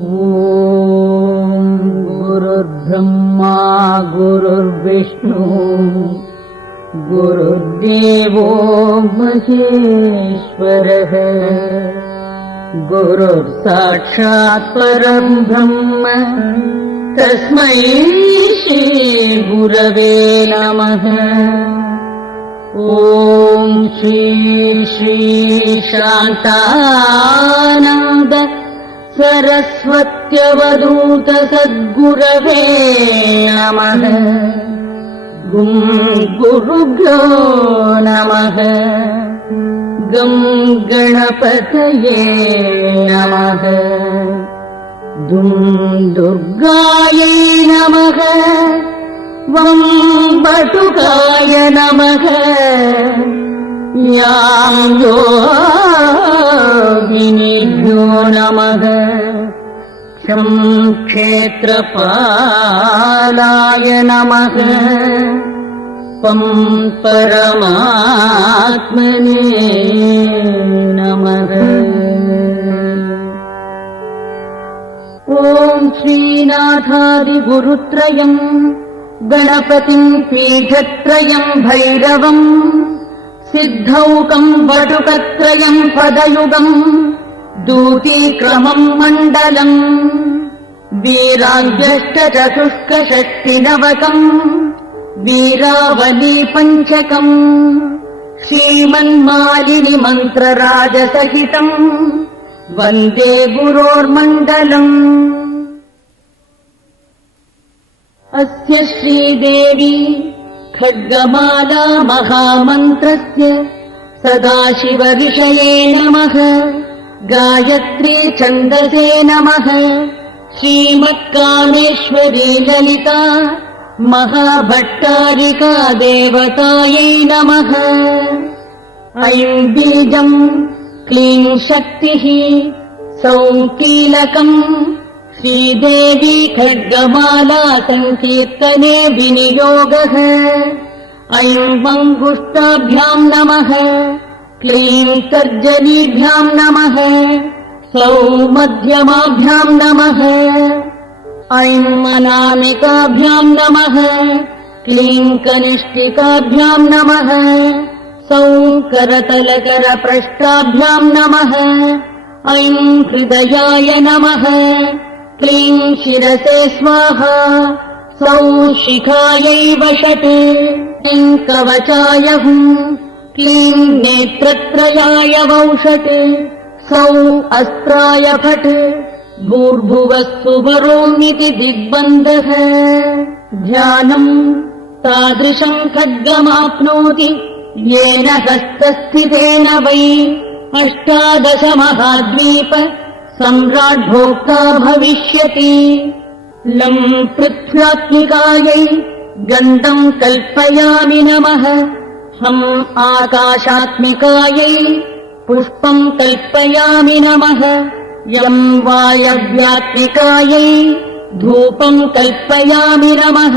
ॐ गुरुर्ब्रह्मा गुरुर्विष्णु गुरुर्देवो महेश्वरः गुरुर्साक्षात् परम् ब्रह्म तस्मै श्री गुरवे नमः। ॐ श्री शान्तानन्द सरस्वत्यवधूत सद्गुरवे नमः। गुरुभ्यो नमः। गं गणपतये नमः। दुर्गायै नमः। वं बटुकाय नमः। यां योगिनीभ्यो नमः। क्षं क्षेत्रपालाय नमः। पं परमात्मने नमः। ॐ श्रीनाथादिगुरुत्रयम् गणपतिम् पीठत्रयम् भैरवम् सिद्धौकम् वटुकत्रयम् पदयुगम् दूतीक्रमम् मण्डलम् वीराव्यष्टचतुष्कषष्टिनवकम् वीरावली पञ्चकम् श्रीमन्मालिनि मन्त्रराजसहितम् वन्दे गुरोर्मण्डलम्। अस्य श्रीदेवी खड्गमाला महामन्त्रस्य सदाशिवऋषये नमः। गायत्री छन्दसे नमः। श्रीमत्कामेश्वरी ललिता महाभट्टारिका देवतायै नमः। ऐं बीजम् क्लीं शक्तिः सौं कीलकम् श्रीदेवी खड्गमाला सङ्कीर्तने विनियोगः। ऐं मङ्गुष्टाभ्याम् नमः। क्लीं तर्जनीभ्याम् नमः। सौं मध्यमाभ्याम् नमः। ऐं अनामिकाभ्याम् नमः। क्लीं कनिष्ठिकाभ्याम् नमः। सौं करतलकरपृष्ठाभ्याम् नमः। ऐं हृदयाय नमः। क्लीं शिरसे स्वाहा। सौं शिखायै वषट्। क्लीं कवचाय हुं। क्लीं नेत्रत्रयाय वौषट्। सौं अस्त्राय फट्। भूर्भुवस्सु वरोमिति दिग्बन्धः। ध्यानम् तादृशम् खड्गमाप्नोति येन हस्तस्थितेन वै 18 महाद्वीप सम्राट् भोक्ता भविष्यति। लम् पृथ्व्यात्मिकायै गन्धम् कल्पयामि नमः। हम् आकाशात्मिकायै पुष्पम् कल्पयामि नमः। यम् वायव्यात्मिकायै धूपम् कल्पयामि नमः।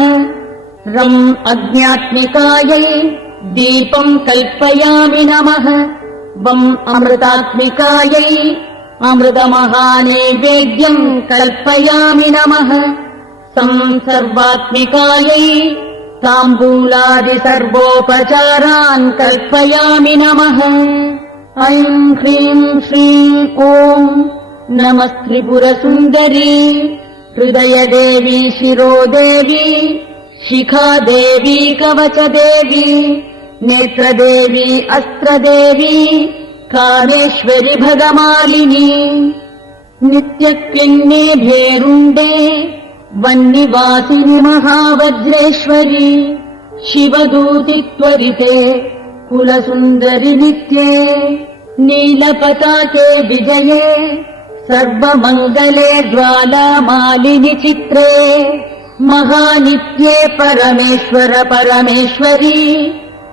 रम् अग्न्यात्मिकायै दीपम् कल्पयामि नमः। वम् अमृतात्मिकायै अमृतमहानैवेद्यम् कल्पयामि नमः। सम् सर्वात्मिकायै ताम्बूलादि सर्वोपचारान् कल्पयामि नमः। ऐं ह्रीं श्रीं ॐ नमस्त्रिपुरसुन्दरी हृदयदेवी शिरोदेवी शिखादेवी कवचदेवी नेत्रदेवी अस्त्रदेवी कामेश्वरि भगमालिनी नित्यक्लिन्ने भेरुण्डे वह्निवासिनि महावज्रेश्वरी शिवदूति त्वरिते कुलसुन्दरि नित्ये नीलपताके विजये सर्वमङ्गले ज्वालामालिनि चित्रे महानित्ये परमेश्वर परमेश्वरी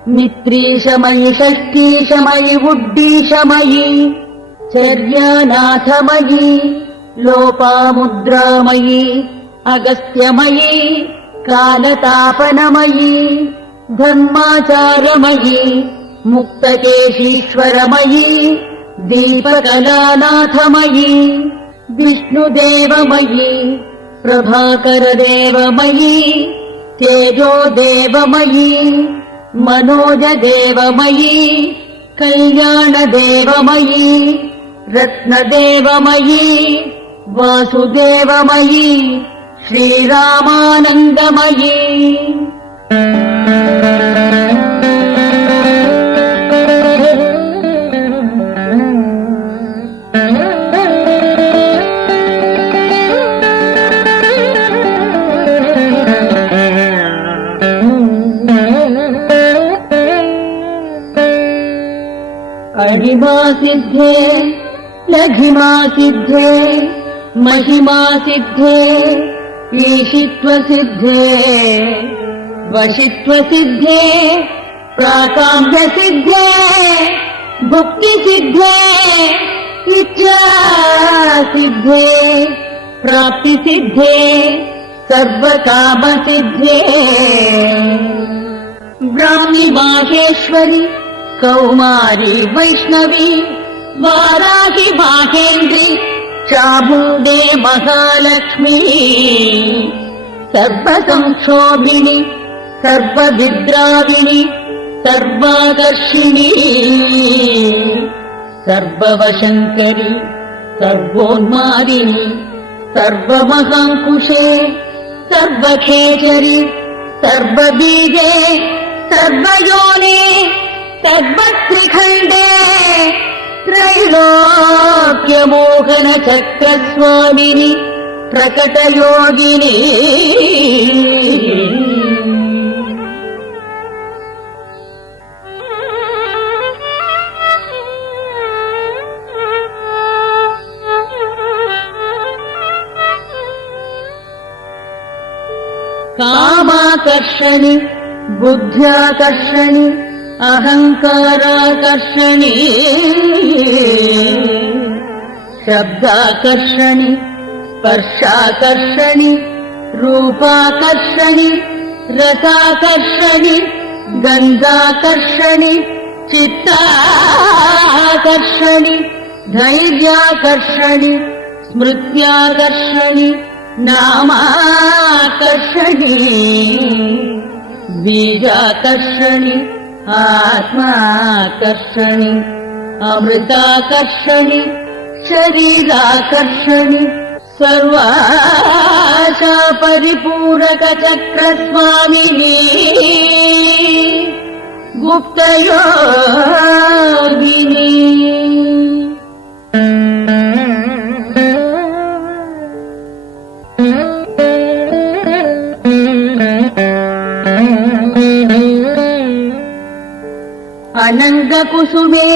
मित्रीशमयि षष्ठीशमयि उड्डीशमयि चर्यानाथमयि लोपामुद्रामयि अगस्त्यमयि कालतापनमयि धर्माचारमयि मुक्तकेशीश्वरमयि दीपकलानाथमयि विष्णुदेवमयी प्रभाकरदेवमयी तेजोदेवमयी मनोजदेवमयी कल्याणदेवमयी रत्नदेवमयी वासुदेवमयी श्रीरामानन्दमयी अणिमा सिद्धे लघिमा सिद्धे महिमा सिद्धे ईशित्व सिद्धे वशित्व सिद्धे प्राकाम्य सिद्धे भुक्ति सिद्धे इच्छा सिद्धे प्राप्ति सिद्धे सर्वकाम सिद्धे ब्राह्मी माहेश्वरी कौमारी वैष्णवी वाराही माहेन्द्री चामुण्डे महालक्ष्मी सर्वसंक्षोभिनी सर्वविद्राविणी सर्वाकर्षिणी सर्ववशङ्करी सर्वोन्मादिनी सर्वमहाङ्कुशे सर्वखेचरी सर्वबीजे सर्वयोने सर्वत्रिखण्डे त्रैलोक्यमोहन चक्रस्वामिनि प्रकटयोगिनी कामाकर्षणि बुद्ध्याकर्षणि अहङ्काराकर्षणि शब्दाकर्षणि स्पर्शाकर्षणि रूपाकर्षणि रसाकर्षणि गन्धाकर्षणि चित्ताकर्षणि धैर्याकर्षणि स्मृत्याकर्षणि नामाकर्षणि बीजाकर्षणि आत्माकर्षणि अमृताकर्षणि शरीराकर्षणि सर्वाशा परिपूरक चक्रस्वामिनी गुप्तयोगिनी अनङ्गकुसुमे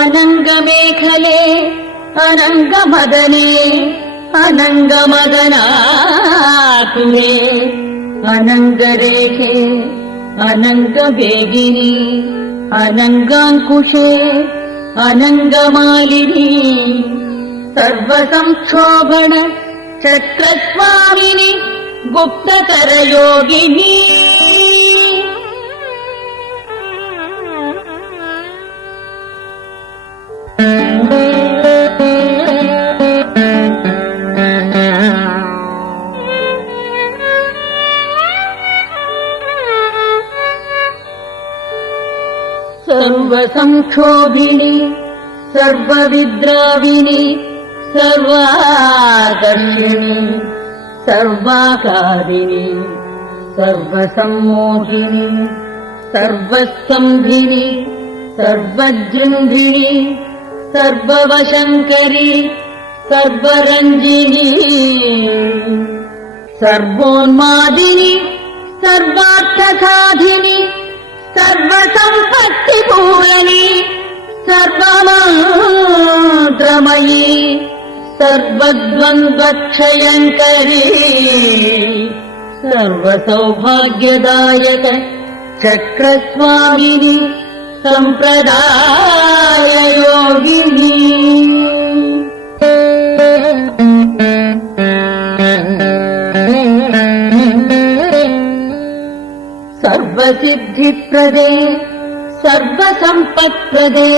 अनङ्गमेखले अनङ्गमदने अनङ्गमदनाकुले अनङ्गरेखे अनङ्गवेगिनी अनङ्गाङ्कुशे अनङ्गमालिनी सर्वसंक्षोभण चक्रस्वामिनि गुप्ततरयोगिनी सर्वसंक्षोभिनी सर्वविद्राविनी सर्वाकर्षिणी सर्वाकारिणी सर्वसम्मोहिनी सर्वसंभिनी सर्वजृम्भिणी सर्ववशङ्करी सर्वरञ्जिनी सर्वोन्मादिनी सर्वार्थसाधिनी सर्वसम्पत्तिपूरणी सर्वमन्त्रमयी सर्वद्वन्द्वक्षयङ्करी सर्वसौभाग्यदायक चक्रस्वामिनी सम्प्रदाययोगिनी सर्वसिद्धिप्रदे सर्वसम्पत्प्रदे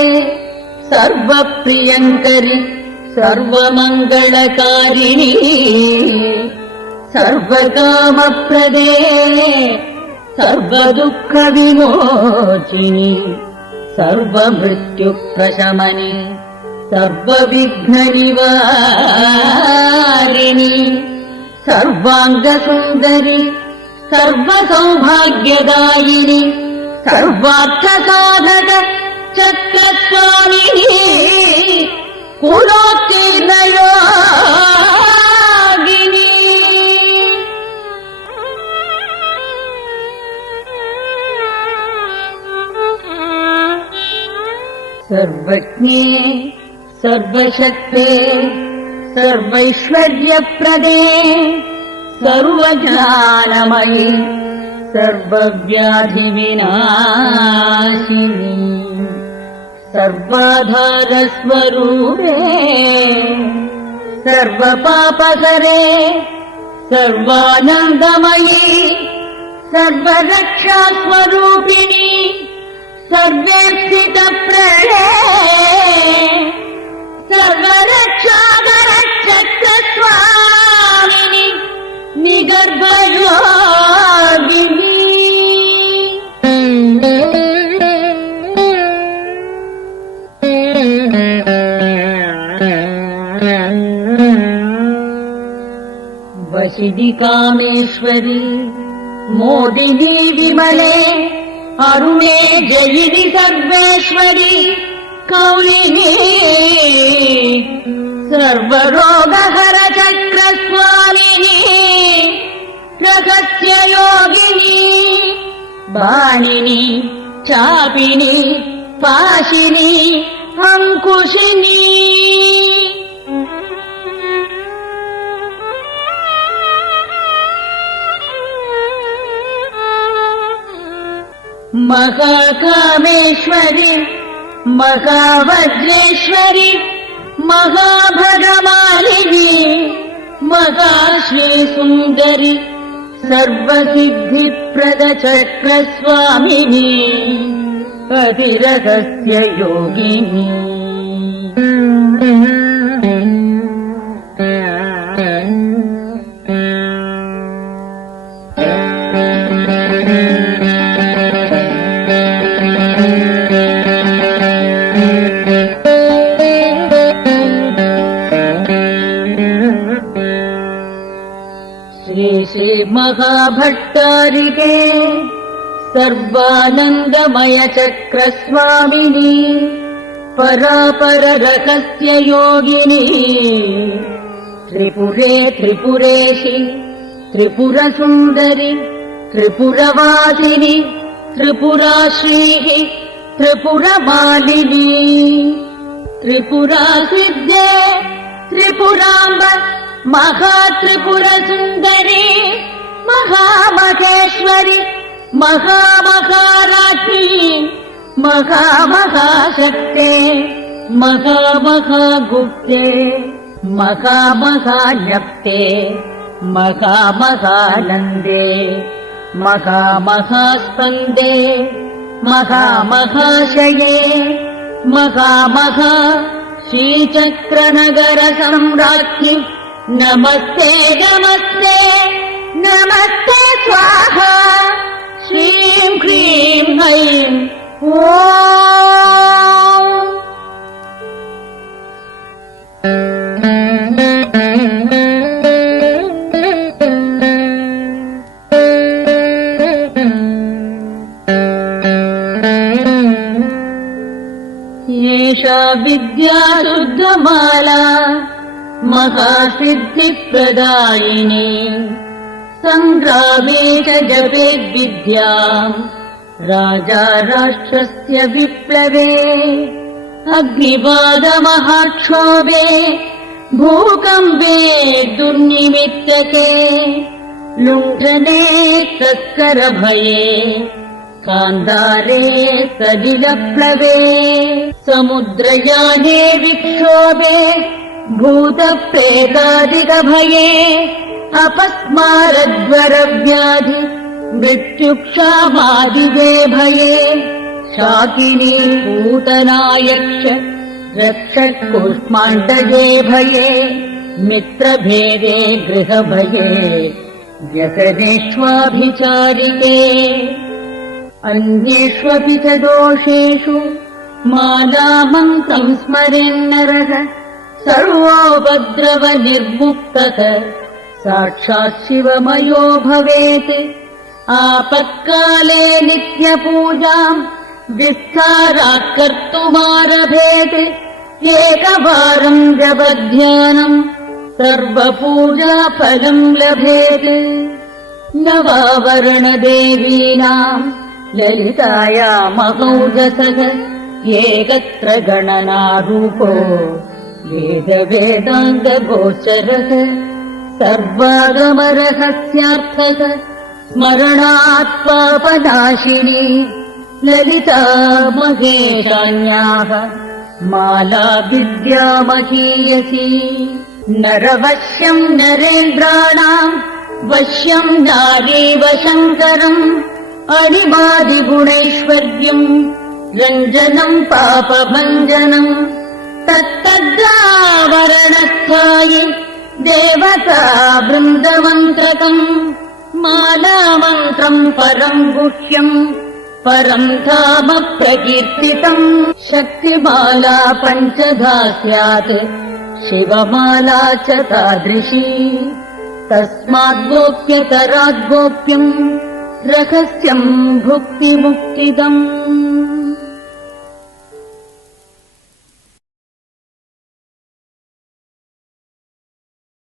सर्वप्रियङ्करि सर्वमङ्गलकारिणी सर्वकामप्रदे सर्वदुःखविमोचिनि सर्वमृत्युप्रशमनि सर्वविघ्ननिवारिणि सर्वाङ्गसुन्दरि सर्वसौभाग्यदायिनि सर्वार्थसाधक चक्रस्वामिनि कुलोत्तीर्णयोगिनि सर्वज्ञे सर्वशक्ते सर्वैश्वर्यप्रदे सर्वज्ञानमयि सर्वव्याधिविनाशिनि सर्वाधारस्वरूपे सर्वपापहरे सर्वानन्दमयि सर्वरक्षास्वरूपिणि सर्वेक्षितप्रणे सर्वरक्षाधरचक्रस्वामिनि निगर्भयोगिनि वशिनि कामेश्वरि मोदिनि विमले अरुणे जयिनि सर्वेश्वरि कौलिनि सर्वरोगहर चक्रस्वामिनि रहस्ययोगिनि बाणिनि चापिनि पाशिनि अंकुशिनि महाकामेश्वरि महावज्रेश्वरि महाभगमालिनि महाश्रीसुन्दरि सर्वसिद्धिप्रद चक्रस्वामिनि अतिरहस्य योगिनि श्री महाभट्टारिके सर्वानन्दमय चक्रस्वामिनि परापर रहस्य योगिनि त्रिपुरे त्रिपुरेशि त्रिपुरसुन्दरि त्रिपुरवासिनि त्रिपुराश्रीः त्रिपुरमालिनी त्रिपुरासिद्धे त्रिपुराम्ब महात्रिपुरसुन्दरि महामहेश्वरि महामहाराज्ञी महामहाशक्ते महामहागुप्ते महामहान्यक्ते महामहानन्दे महामहास्पन्दे महामहाशये महामहा श्रीचक्रनगर सम्राज्ञि नमस्ते नमस्ते नमस्ते स्वाहा श्रीं क्लीं ऐं ॐ एषा विद्या शुद्धमाला महासिद्धिप्रदायिनी सङ्ग्रामे च जपेद्विद्याम् राजा राष्ट्रस्य विप्लवे अग्निबाधमहाक्षोभे भूकम्पे दुर्निमित्तके लुण्ठने तस्करभये कान्दारे सलिलप्लवे समुद्रयाने विक्षोभे भूतप्रेतादिकभये अपस्मारज्वरव्याधि मृत्युक्षामादिवे भये शाकिनी पूतनायक्ष रक्षत्कूष्माण्डये भये मित्रभेदे गृहभये व्यसनेष्वाभिचारिके अन्येष्वपि च दोषेषु मालामन्त्रम् स्मरेन्नरः सर्वोपद्रवनिर्मुक्तः साक्षात् शिवमयो भवेत् आपत्काले नित्यपूजाम् विस्तारात् कर्तुमारभेत् एकवारम् जपध्यानम् सर्वपूजाफलम् लभेत् नवावरणदेवीनाम् ललितायामहौजसः एकत्र गणनारूपो वेदवेदाङ्गगोचरः सर्वागमरहस्यार्थः स्मरणात् पापनाशिनी ललिता महेशान्याः माला विद्यामहीयसी नरवश्यम् नरेन्द्राणाम् वश्यम् नारीव शङ्करम् अणिमादिगुणैश्वर्यम् रञ्जनम् पापभञ्जनम् तत्तद्रावरणस्थायि देवता वृन्दमन्त्रकम् मालामन्त्रम् परम् गुह्यम् परम् धाम प्रकीर्तितम् शक्तिमाला पञ्चधा स्यात् शिवमाला च तादृशी तस्माद्गोप्यतराद्गोप्यम् रहस्यम् भुक्तिमुक्तिदम्